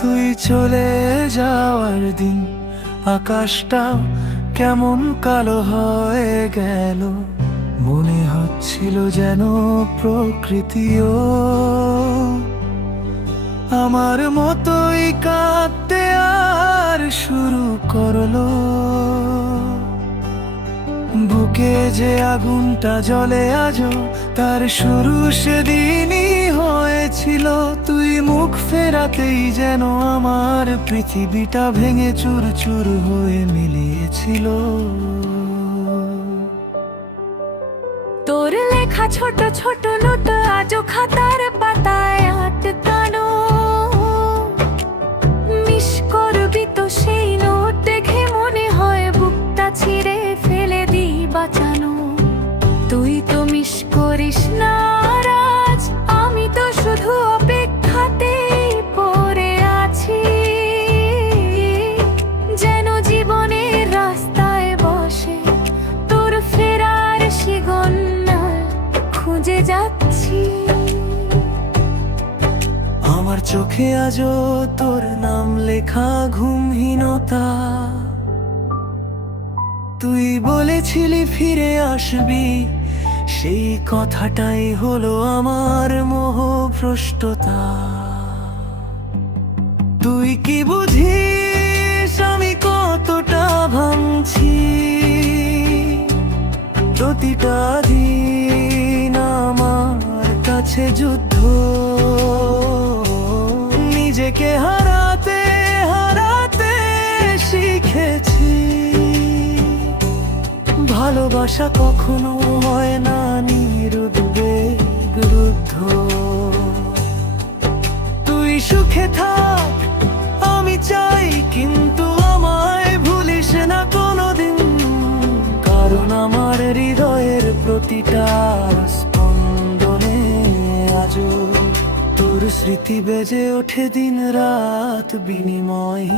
তুই চলে যাওয়ার দিন আকাশটাও কেমন কালো হয়ে গেল। মনে হচ্ছিল যেন প্রকৃতিও আমার মতোই কাঁদতে আর শুরু করলো। বুকে যে আগুনটা জ্বলে আজও, তার শুরু সেদিনই হয়েছিল। তুই মুখ ফেরাতেই যেন আমার পৃথিবীটা ভেঙে চুরচুর হয়ে মিলিয়েছিল। তোর লেখা ছোট ছোট নোট আজও খাতার পাতায় আটকানো। মিস করবি তো সেই নোট দেখে মনে হয় বুকটা ছিঁড়ে ফেলে দিই বাঁচানো। তুই তো মিস করিস না রাজ, আমি তো শুধু অপেক্ষাতেই পড়ে আছি। যেন জীবনের রাস্তায় বসে তোর ফেরার সিগন্যাল খুঁজে যাচ্ছি। আমার চোখে আজও তোর নাম লেখা ঘুমহীনতা। তুই বলেছিলি ফিরে আসবি, সেই কথাটাই হলো আমার মোহভ্রষ্টতা। তুই কি বুঝিস আমি কতটা ভাঙছি? প্রতিটা দিন আমার কাছে যুদ্ধ। নিজেকে হারাতে হারাতে শিখেছি ভালোবাসা কখনো হয় না নিরুদ্বেগ রুদ্ধ। তুই সুখে থাক আমি চাই, কিন্তু আমায় ভুলিস না কোনোদিন। কারণ আমার হৃদয়ের প্রতিটা স্পন্দনে আজও তোর স্মৃতি বেজে ওঠে দিন রাত বিনিময়।